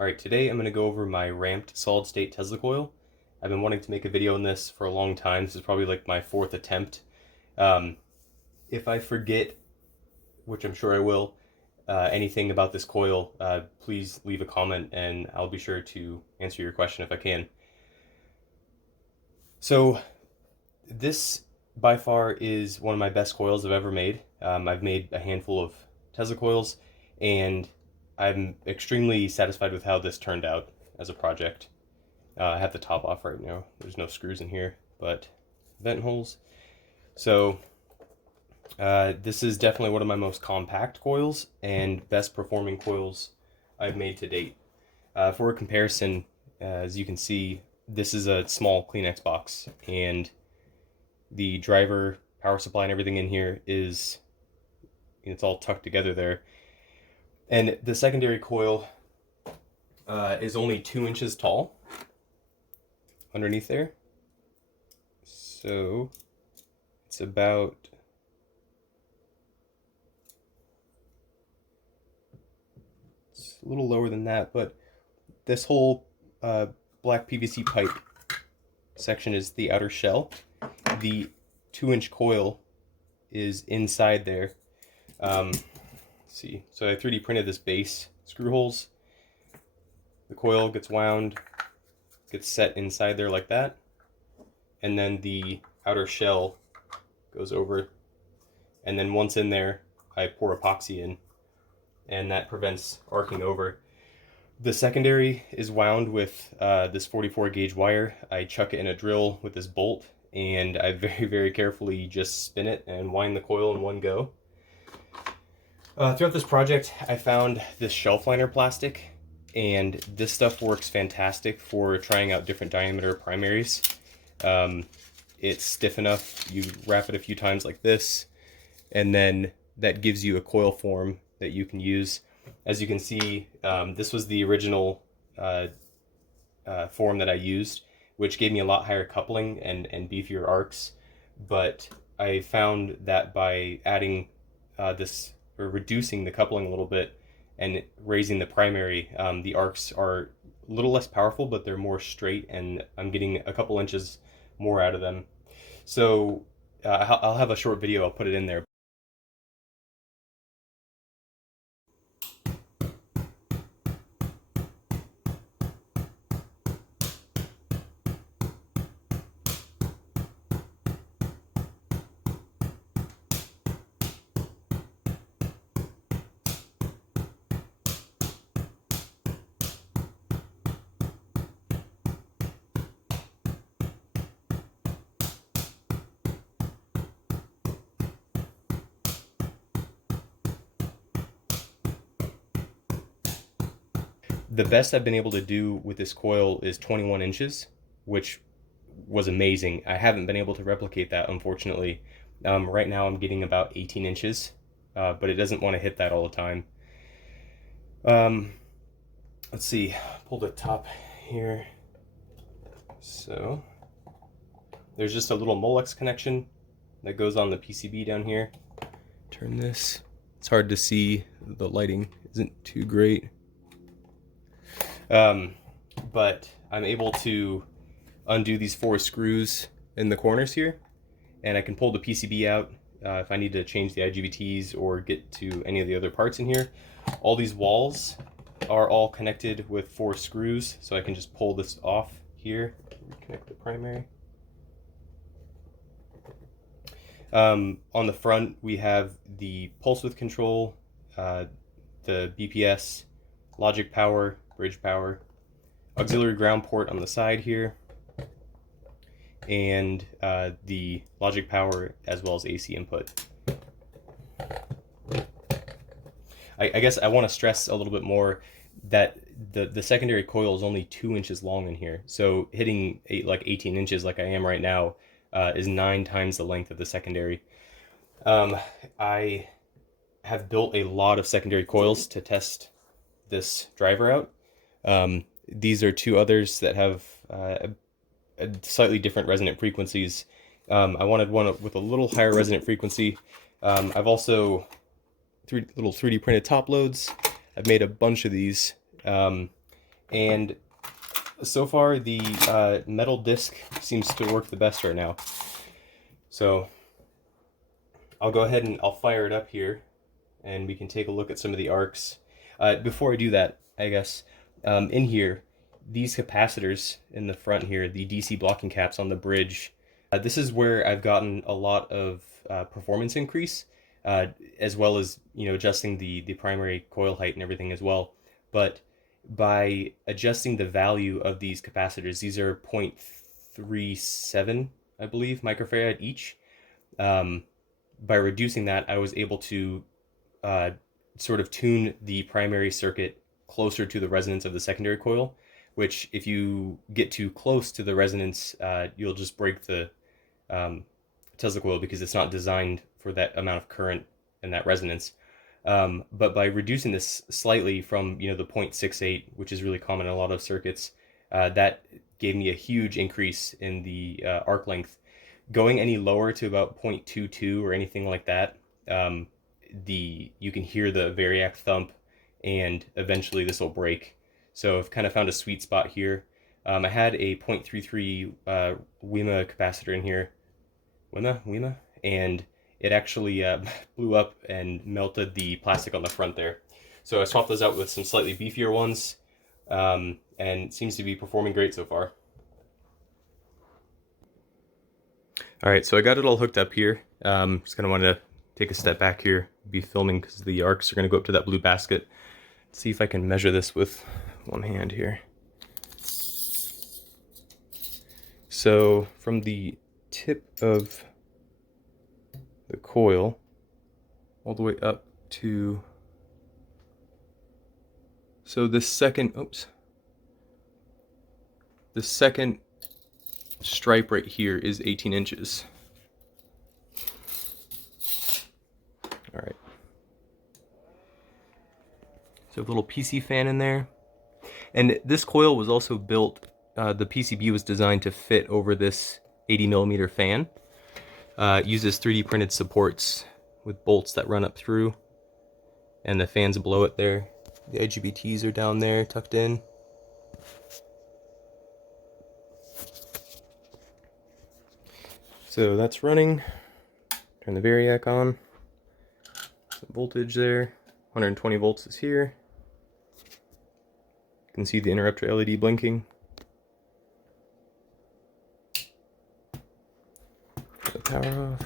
Alright, today I'm going to go over my ramped solid-state Tesla coil. I've been wanting to make a video on this for a long time. This is probably like my fourth attempt. If I forget, which I'm sure I will, anything about this coil, please leave a comment and I'll be sure to answer your question if I can. So this by far is one of my best coils I've ever made. I've made a handful of Tesla coils and I'm extremely satisfied with how this turned out as a project. I have the top off right now. There's no screws in here, but vent holes. So this is definitely one of my most compact coils and best performing coils I've made to date. For a comparison, as you can see, this is a small Kleenex box, and the driver, power supply, and everything in here is, it's all tucked together there. And the secondary coil is only 2 inches tall underneath there. So it's about a little lower than that, but this whole black PVC pipe section is the outer shell. The 2-inch coil is inside there. See, so I 3D printed this base, screw holes, the coil gets wound, gets set inside there like that, and then the outer shell goes over, and then once in there I pour epoxy in, and that prevents arcing over. The secondary is wound with this 44 gauge wire. I chuck it in a drill with this bolt, and I very carefully just spin it and wind the coil in one go. Throughout this project, I found this shelf liner plastic, and this stuff works fantastic for trying out different diameter primaries. It's stiff enough, you wrap it a few times like this, and then that gives you a coil form that you can use. As you can see, this was the original form that I used, which gave me a lot higher coupling and beefier arcs, but I found that by adding this, or reducing the coupling a little bit and raising the primary, the arcs are a little less powerful, but they're more straight, and I'm getting a couple inches more out of them. So I'll have a short video, I'll put it in there. The best I've been able to do with this coil is 21 inches, which was amazing. I haven't been able to replicate that, unfortunately. Right now I'm getting about 18 inches, but it doesn't want to hit that all the time. Let's see, pull the top here. So there's just a little Molex connection that goes on the PCB down here. Turn this. It's hard to see, the lighting isn't too great. But I'm able to undo these 4 screws in the corners here, and I can pull the PCB out if I need to change the IGBTs or get to any of the other parts in here. All these walls are all connected with 4 screws, so I can just pull this off here, reconnect the primary. On the front we have the pulse width control, the BPS, logic power, bridge power, auxiliary ground port on the side here, and the logic power as well as AC input. I guess I want to stress a little bit more that the secondary coil is only 2 inches long in here, so hitting 18 inches like I am right now is 9 times the length of the secondary. I have built a lot of secondary coils to test this driver out. These are 2 others that have slightly different resonant frequencies. I wanted one with a little higher resonant frequency. I've also little 3D printed top loads. I've made a bunch of these, And so far the metal disc seems to work the best right now. So I'll go ahead and I'll fire it up here and we can take a look at some of the arcs. Before I do that, I guess, in here, these capacitors in the front here, the DC blocking caps on the bridge, this is where I've gotten a lot of performance increase, as well as, you know, adjusting the primary coil height and everything as well. But by adjusting the value of these capacitors, these are 0.37, I believe, microfarad each. By reducing that, I was able to sort of tune the primary circuit closer to the resonance of the secondary coil, which if you get too close to the resonance, you'll just break the Tesla coil because it's not designed for that amount of current and that resonance. But by reducing this slightly from, you know, the 0.68, which is really common in a lot of circuits, that gave me a huge increase in the arc length. Going any lower to about 0.22 or anything like that, you can hear the variac thump, and eventually this will break. So I've kind of found a sweet spot here. I had a 0.33 WEMA capacitor in here, WEMA, and it actually blew up and melted the plastic on the front there. So I swapped those out with some slightly beefier ones, and it seems to be performing great so far. All right, so I got it all hooked up here. Just kind of want to take a step back here, be filming because the arcs are going to go up to that blue basket. Let's see if I can measure this with one hand here. So from the tip of the coil all the way up to, so the second stripe right here is 18 inches. All right. So a little PC fan in there. And this coil was also built, the PCB was designed to fit over this 80mm fan. It uses 3D printed supports with bolts that run up through, and the fans below it there. The IGBTs are down there, tucked in. So that's running. Turn the variac on. Some voltage there. 120 volts is here. You can see the interrupter LED blinking. Turn the power off.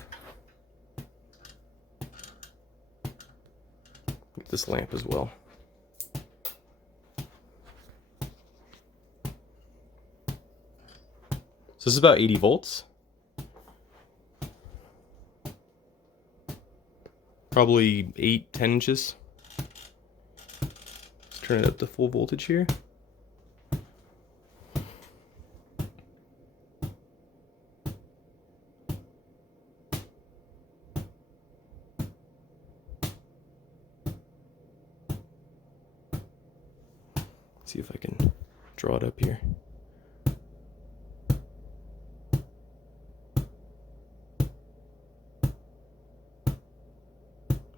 Get this lamp as well. So this is about 80 volts. Probably 8-10 inches. Let's turn it up to full voltage here. See if I can draw it up here.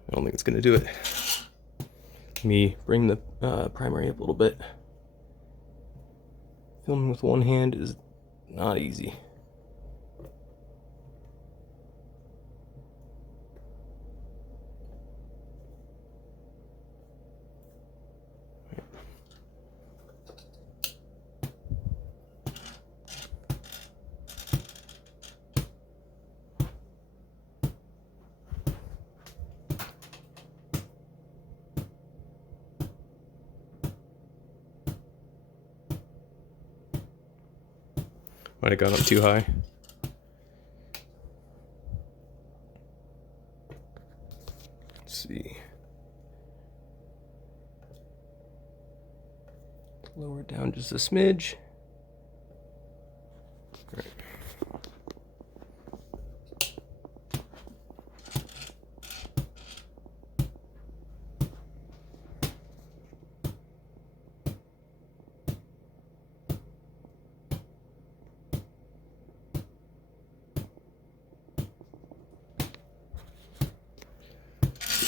I don't think it's gonna do it. Let me bring the primary up a little bit. Filming with one hand is not easy. Might have gone up too high. Let's see. Lower it down just a smidge. All right.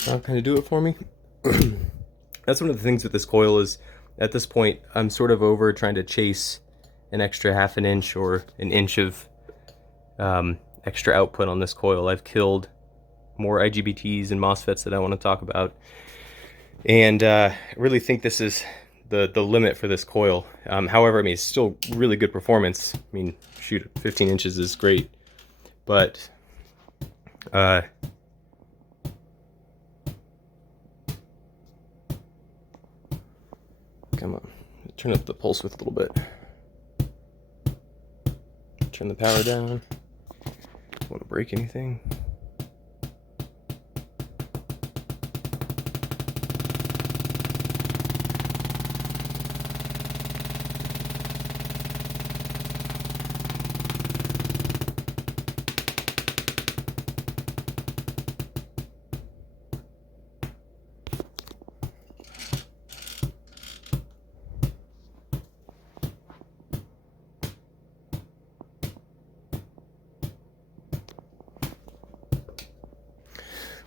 Not going to do it for me. That's one of the things with this coil is at this point, I'm sort of over trying to chase an extra ½ an inch or an inch of extra output on this coil. I've killed more IGBTs and MOSFETs that I want to talk about, and I really think this is the limit for this coil. However, I mean, it's still really good performance. I mean, shoot, 15 inches is great, but come on, turn up the pulse width a little bit. Turn the power down. Don't want to break anything.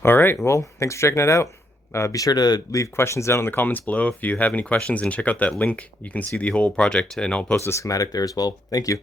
All right, well, thanks for checking it out. Be sure to leave questions down in the comments below if you have any questions, and check out that link. You can see the whole project, and I'll post a schematic there as well. Thank you.